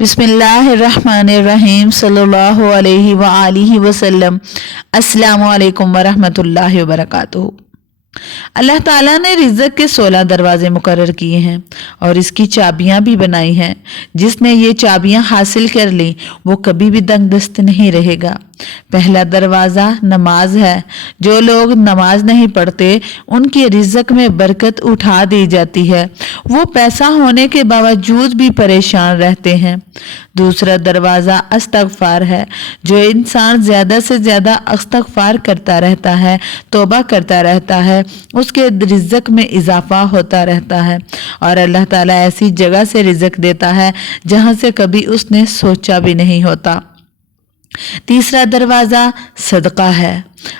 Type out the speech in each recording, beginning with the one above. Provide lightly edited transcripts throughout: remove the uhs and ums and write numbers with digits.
बिस्मिल्लाहिर्रहमानिर्रहीम सल्लल्लाहु अलैहि व आलिहि वसल्लम। अस्सलामु अलैकुम व रहमतुल्लाहि व बरकातुहू। अल्लाह ताला ने रिज़्क़ के 16 दरवाजे मुकर्रर किए हैं और इसकी चाबियां भी बनाई हैं। जिसने ये चाबियां हासिल कर ली वो कभी भी तंगदस्त नहीं रहेगा। पहला दरवाज़ा नमाज है। जो लोग नमाज नहीं पढ़ते उनके रिज़्क़ में बरकत उठा दी जाती है। वो पैसा होने के बावजूद भी परेशान रहते हैं। दूसरा दरवाज़ा इस्तग़फ़ार है। जो इंसान ज़्यादा से ज़्यादा इस्तग़फ़ार करता रहता है, तौबा करता रहता है, उसके रिज़्क़ में इजाफा होता रहता है और अल्लाह ताला ऐसी जगह से रिज़्क़ देता है जहाँ से कभी उसने सोचा भी नहीं होता। तीसरा दरवाज़ा सदका है।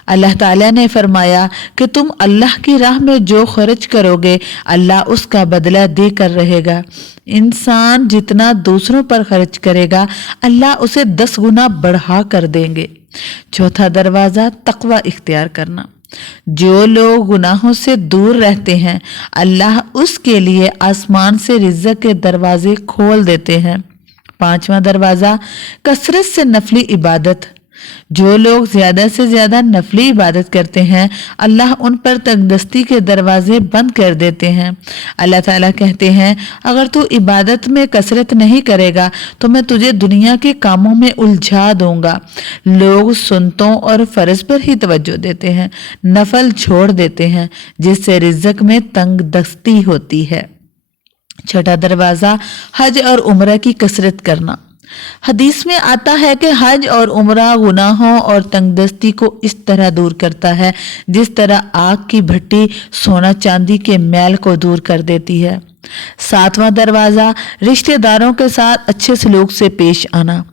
अल्लाह ताला ने फरमाया कि तुम अल्लाह की राह में जो खर्च करोगे अल्लाह उसका बदला देकर रहेगा। इंसान जितना दूसरों पर खर्च करेगा अल्लाह उसे 10 गुना बढ़ा कर देंगे। चौथा दरवाज़ा तक़वा इख्तियार करना। जो लोग गुनाहों से दूर रहते हैं अल्लाह उसके लिए आसमान से रिज़्क़ के दरवाजे खोल देते हैं। पांचवा दरवाज़ा कसरत से नफली इबादत। जो लोग ज़्यादा से ज़्यादा नफली इबादत करते हैं अल्लाह उन पर तंगदस्ती के दरवाजे बंद कर देते हैं। अल्लाह ताला कहते हैं अगर तू इबादत में कसरत नहीं करेगा तो मैं तुझे दुनिया के कामों में उलझा दूंगा। लोग सुन्नतों और फ़र्ज पर ही तवज्जो देते हैं, नफल छोड़ देते हैं जिससे रिज़्क़ में तंगदस्ती होती है। छठा दरवाज़ा हज और उम्रा की कसरत करना। हदीस में आता है कि हज और उम्रा गुनाहों और तंगदस्ती को इस तरह दूर करता है जिस तरह आग की भट्टी सोना चांदी के मैल को दूर कर देती है। सातवां दरवाज़ा रिश्तेदारों के साथ अच्छे सलूक से पेश आना।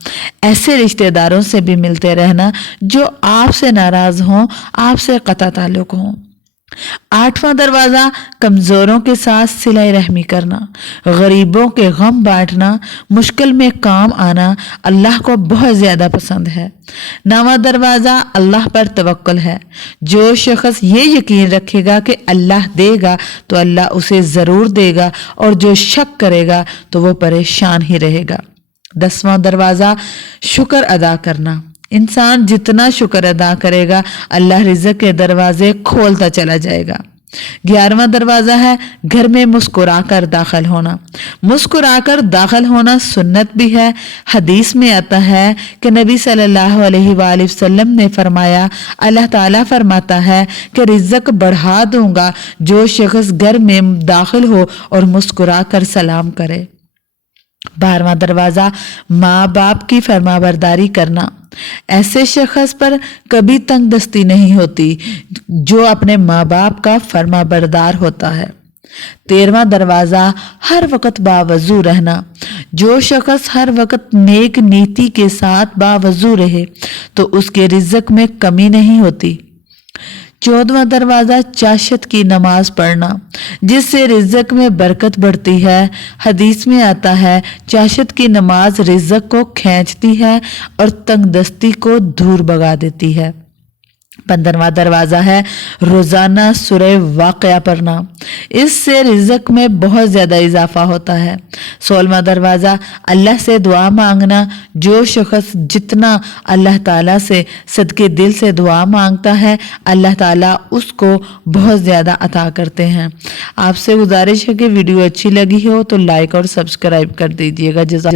ऐसे रिश्तेदारों से भी मिलते रहना जो आपसे नाराज़ हों, आपसे क़ता ताल्लुक़ हों। आठवां दरवाज़ा कमज़ोरों के साथ सिलाई रहमी करना। गरीबों के गम बांटना, मुश्किल में काम आना अल्लाह को बहुत ज़्यादा पसंद है। नौवां दरवाज़ा अल्लाह पर तवक्कुल है। जो शख्स ये यकीन रखेगा कि अल्लाह देगा तो अल्लाह उसे ज़रूर देगा और जो शक करेगा तो वो परेशान ही रहेगा। 10वां दरवाज़ा शुक्र अदा करना। इंसान जितना शुक्र अदा करेगा अल्लाह रिज़्क़ के दरवाजे खोलता चला जाएगा। 11वां दरवाज़ा है घर में मुस्कुराकर दाखिल होना। मुस्कुराकर दाखिल होना सुन्नत भी है। हदीस में आता है कि नबी सल्लल्लाहु अलैहि वसल्लम ने फरमाया अल्लाह ताला फरमाता है कि रिज़्क़ बढ़ा दूंगा जो शख्स घर में दाखिल हो और मुस्कुराकर सलाम करे। 12वां दरवाज़ा माँ बाप की फरमाबरदारी करना। ऐसे शख्स पर कभी तंगदस्ती नहीं होती जो अपने माँ बाप का फरमाबरदार होता है। 13वां दरवाज़ा हर वक्त बावजू रहना। जो शख्स हर वक्त नेक नीति के साथ बावजू रहे तो उसके रिज़्क़ में कमी नहीं होती। 14वां दरवाज़ा चाशत की नमाज पढ़ना जिससे रिज़्क़ में बरकत बढ़ती है। हदीस में आता है चाशत की नमाज रिज़्क़ को खींचती है और तंगदस्ती को दूर भगा देती है। 15वां दरवाज़ा है रोज़ाना सूरह वाक़िया पढ़ना। इससे रिज़्क़ में बहुत ज़्यादा इजाफा होता है। 16वां दरवाज़ा अल्लाह से दुआ मांगना। जो शख्स जितना अल्लाह ताला से सदके दिल से दुआ मांगता है अल्लाह ताला उसको बहुत ज़्यादा अता करते हैं। आपसे गुजारिश है कि वीडियो अच्छी लगी हो तो लाइक और सब्सक्राइब कर दीजिएगा। जज़ाक